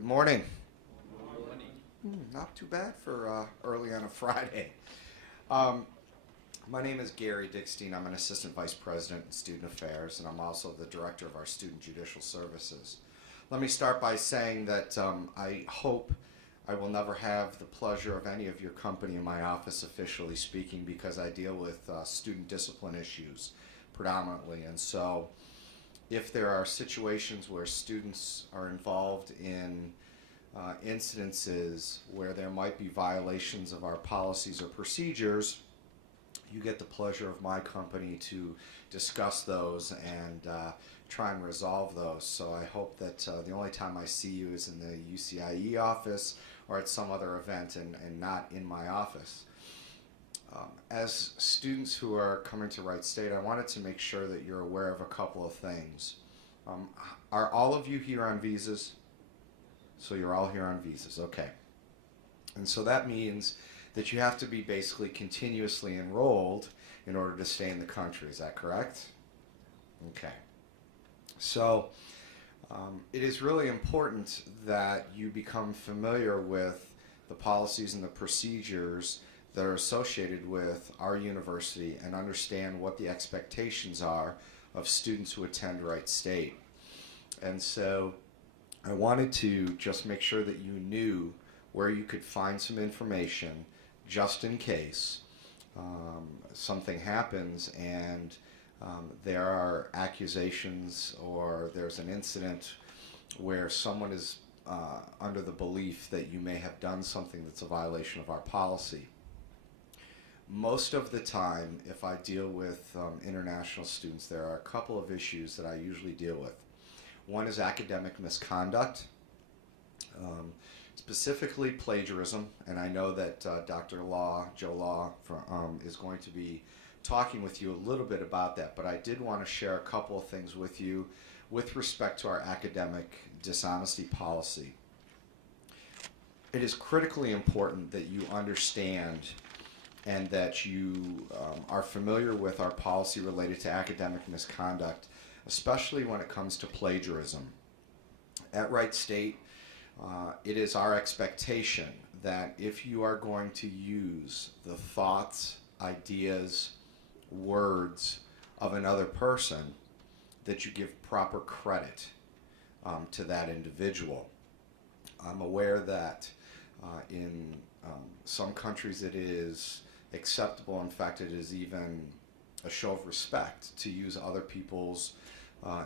Good morning. Not too bad for early on a Friday. Um, my name is Gary Dickstein. I'm an Assistant Vice President in Student Affairs, and I'm also the Director of our Student Judicial Services. Let me start by saying that I hope I will never have the pleasure of any of your company in my office, officially speaking, because I deal with student discipline issues predominantly. And so if there are situations where students are involved in incidences where there might be violations of our policies or procedures, you get the pleasure of my company to discuss those and try and resolve those. So I hope that the only time I see you is in the UCIE office or at some other event and not in my office. As students who are coming to Wright State, I wanted to make sure that you're aware of a couple of things. Are all of you here on visas? So you're all here on visas, okay. And so that means that you have to be basically continuously enrolled in order to stay in the country. Is that correct? Okay. So it is really important that you become familiar with the policies and the procedures that are associated with our university and understand what the expectations are of students who attend Wright State. And so I wanted to just make sure that you knew where you could find some information just in case something happens and there are accusations or there's an incident where someone is under the belief that you may have done something that's a violation of our policy. Most of the time, if I deal with international students, there are a couple of issues that I usually deal with. One is academic misconduct, specifically plagiarism, and I know that Dr. Law, Joe Law, is going to be talking with you a little bit about that, but I did want to share a couple of things with you with respect to our academic dishonesty policy. It is critically important that you understand and that you are familiar with our policy related to academic misconduct, especially when it comes to plagiarism. At Wright State, it is our expectation that if you are going to use the thoughts, ideas, words of another person, that you give proper credit to that individual. I'm aware that in some countries it is acceptable, in fact it is even a show of respect to use other people's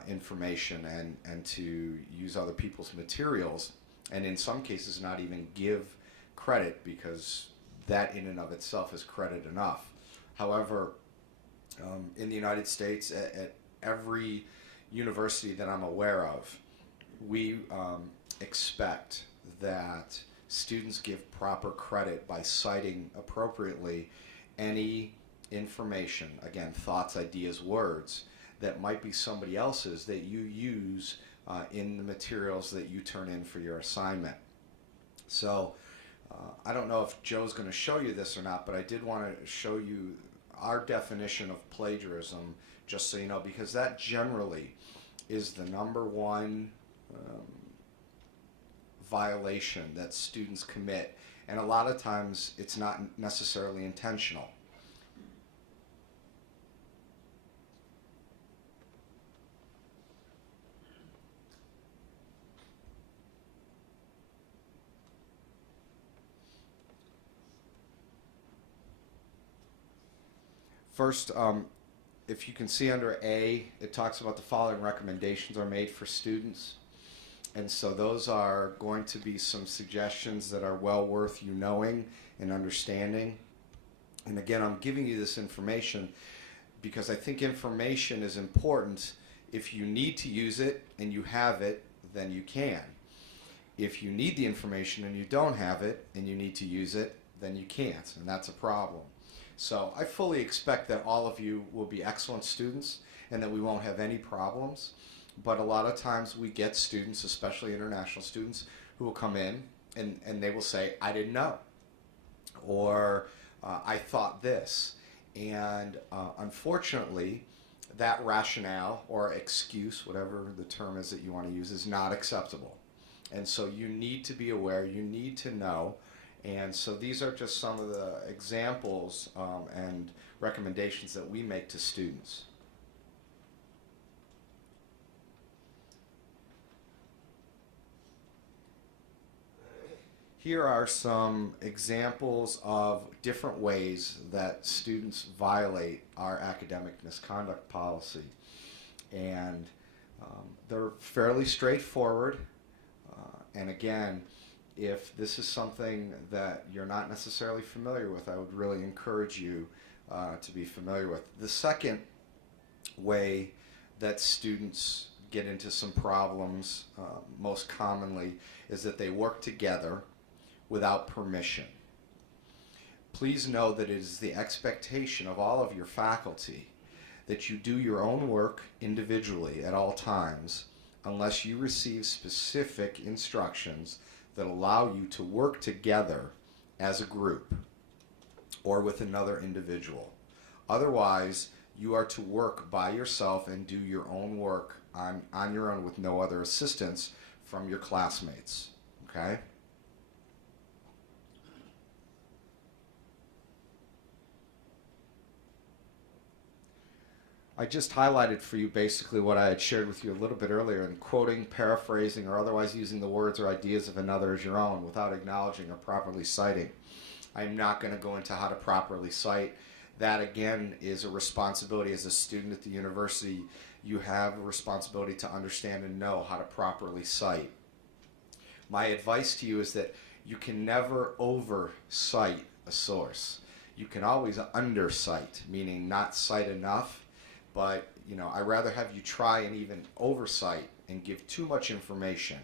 information and to use other people's materials, and in some cases not even give credit, because that in and of itself is credit enough. However, in the United States, at every university that I'm aware of, we expect that students give proper credit by citing appropriately any information, again, thoughts, ideas, words, that might be somebody else's that you use in the materials that you turn in for your assignment. So I don't know if Joe's going to show you this or not, but I did want to show you our definition of plagiarism, just so you know, because that generally is the number one violation that students commit, and a lot of times it's not necessarily intentional. First, if you can see under A, it talks about the following recommendations are made for students. And so those are going to be some suggestions that are well worth you knowing and understanding. And again, I'm giving you this information because I think information is important. If you need to use it and you have it, then you can. If you need the information and you don't have it and you need to use it, then you can't, and that's a problem. So I fully expect that all of you will be excellent students and that we won't have any problems. But a lot of times we get students, especially international students, who will come in and they will say, I didn't know, or I thought this. And unfortunately, that rationale or excuse, whatever the term is that you want to use, is not acceptable. And so you need to be aware, you need to know. And so these are just some of the examples and recommendations that we make to students. Here are some examples of different ways that students violate our academic misconduct policy. And they're fairly straightforward. And again, if this is something that you're not necessarily familiar with, I would really encourage you to be familiar with. The second way that students get into some problems most commonly is that they work together without permission. Please know that it is the expectation of all of your faculty that you do your own work individually at all times unless you receive specific instructions that allow you to work together as a group or with another individual. Otherwise, you are to work by yourself and do your own work on your own with no other assistance from your classmates. Okay? I just highlighted for you basically what I had shared with you a little bit earlier in quoting, paraphrasing, or otherwise using the words or ideas of another as your own without acknowledging or properly citing. I'm not going to go into how to properly cite. That, again, is a responsibility as a student at the university. You have a responsibility to understand and know how to properly cite. My advice to you is that you can never over-cite a source. You can always under-cite, meaning not cite enough. But, you know, I'd rather have you try and even oversight and give too much information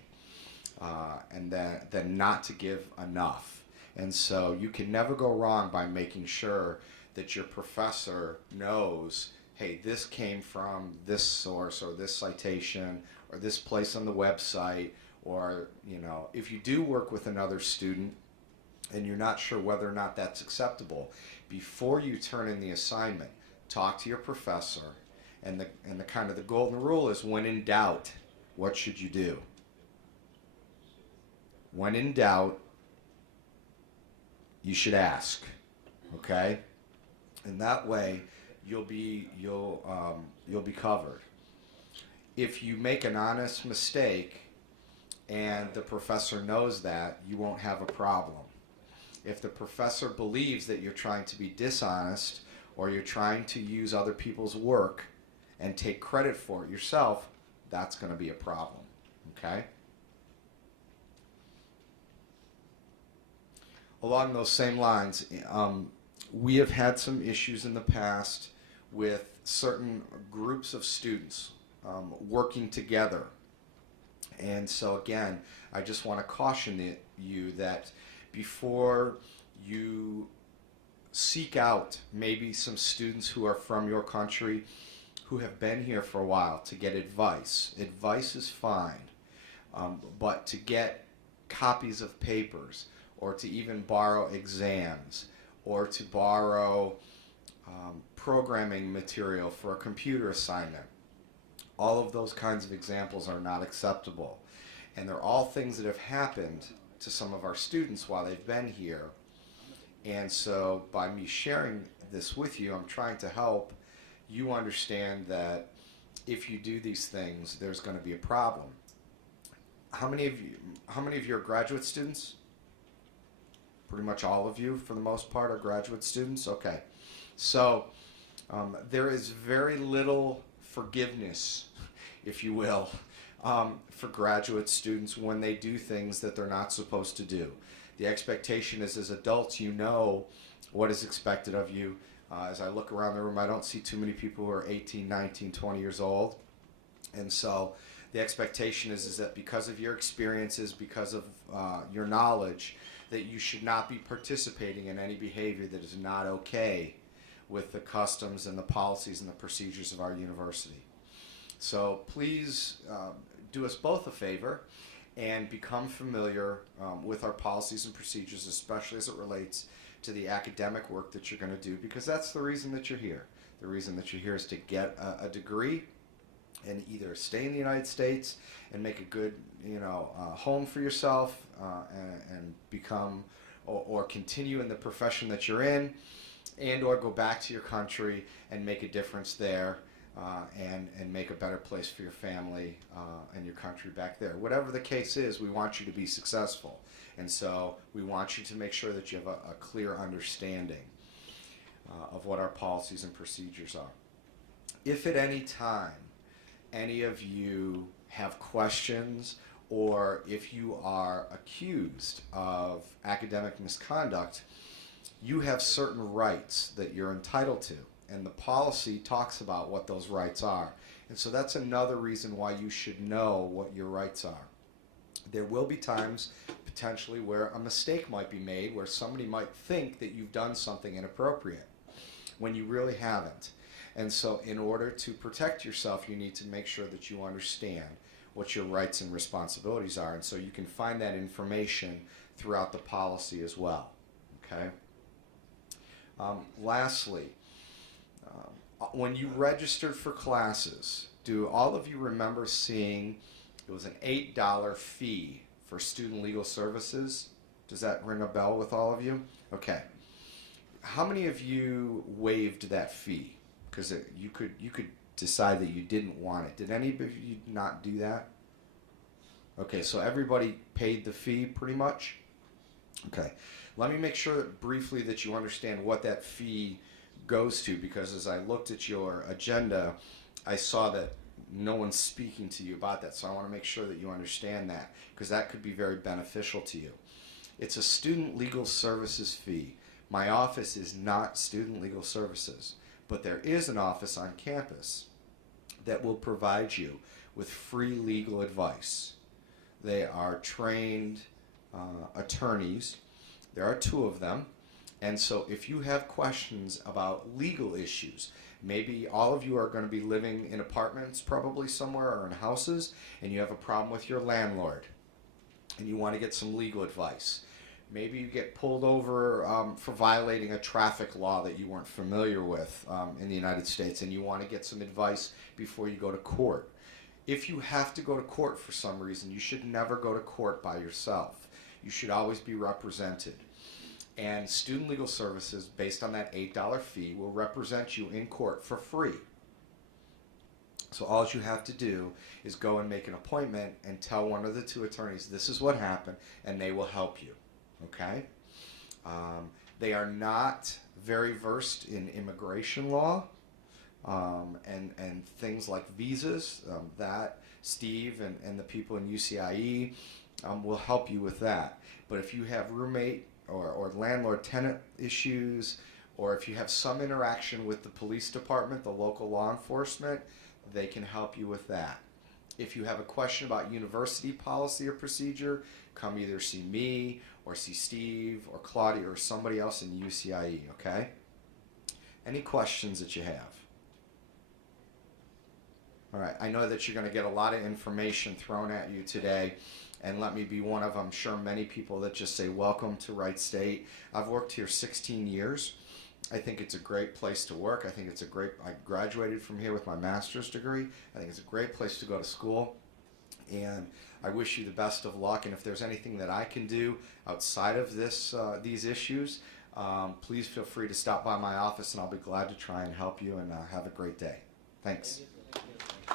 and than not to give enough. And so you can never go wrong by making sure that your professor knows, hey, this came from this source or this citation or this place on the website. Or, you know, if you do work with another student and you're not sure whether or not that's acceptable, before you turn in the assignment, talk to your professor, and the kind of the golden rule is when in doubt, what should you do? When in doubt, you should ask, okay? And that way, you'll be covered. If you make an honest mistake and the professor knows that, you won't have a problem. If the professor believes that you're trying to be dishonest or you're trying to use other people's work and take credit for it yourself, that's going to be a problem, okay? Along those same lines, we have had some issues in the past with certain groups of students working together. And so again, I just want to caution you that before you seek out maybe some students who are from your country who have been here for a while to get advice. Advice is fine, but to get copies of papers or to even borrow exams or to borrow programming material for a computer assignment, all of those kinds of examples are not acceptable. And they're all things that have happened to some of our students while they've been here. And so by me sharing this with you, I'm trying to help you understand that if you do these things, there's going to be a problem. How many of you are graduate students? Pretty much all of you, for the most part, are graduate students? Okay. So there is very little forgiveness, if you will, for graduate students when they do things that they're not supposed to do. The expectation is, as adults, you know what is expected of you. As I look around the room, I don't see too many people who are 18, 19, 20 years old. And so the expectation is that because of your experiences, because of your knowledge, that you should not be participating in any behavior that is not okay with the customs and the policies and the procedures of our university. So please do us both a favor and become familiar with our policies and procedures, especially as it relates to the academic work that you're going to do, because that's the reason that you're here. The reason that you're here is to get a degree and either stay in the United States and make a good, home for yourself, and become, or continue in the profession that you're in, and or go back to your country and make a difference there, and make a better place for your family and your country back there. Whatever the case is, we want you to be successful. And so we want you to make sure that you have a clear understanding of what our policies and procedures are. If at any time any of you have questions, or if you are accused of academic misconduct, you have certain rights that you're entitled to, and the policy talks about what those rights are. And so that's another reason why you should know what your rights are. There will be times potentially where a mistake might be made, where somebody might think that you've done something inappropriate when you really haven't. And so in order to protect yourself, you need to make sure that you understand what your rights and responsibilities are. And so you can find that information throughout the policy as well. Okay? Lastly, when you registered for classes, do all of you remember seeing it was an $8 fee for student legal services? Does that ring a bell with all of you? Okay. How many of you waived that fee? Because you could decide that you didn't want it. Did any of you not do that? Okay, so everybody paid the fee pretty much? Okay. Let me make sure briefly that you understand what that fee goes to, because as I looked at your agenda, I saw that no one's speaking to you about that. So I want to make sure that you understand that, because that could be very beneficial to you. It's a student legal services fee. My office is not student legal services, but there is an office on campus that will provide you with free legal advice. They are trained attorneys. There are 2 of them. And so if you have questions about legal issues, maybe all of you are going to be living in apartments probably somewhere, or in houses, and you have a problem with your landlord and you want to get some legal advice. Maybe you get pulled over for violating a traffic law that you weren't familiar with in the United States, and you want to get some advice before you go to court. If you have to go to court for some reason, you should never go to court by yourself. You should always be represented. And Student Legal Services, based on that $8 fee, will represent you in court for free. So all you have to do is go and make an appointment and tell one of the 2 attorneys, this is what happened, and they will help you. Okay? They are not very versed in immigration law and things like visas. That Steve and the people in UCIE will help you with that. But if you have roommate or landlord-tenant issues, or if you have some interaction with the police department, the local law enforcement, they can help you with that. If you have a question about university policy or procedure, come either see me or see Steve or Claudia or somebody else in UCIE, okay? Any questions that you have? All right, I know that you're going to get a lot of information thrown at you today, and let me be one of, I'm sure, many people that just say, welcome to Wright State. I've worked here 16 years. I think it's a great place to work. I think it's I graduated from here with my master's degree. I think it's a great place to go to school. And I wish you the best of luck. And if there's anything that I can do outside of these issues, please feel free to stop by my office, and I'll be glad to try and help you, and have a great day. Thanks. Thank you.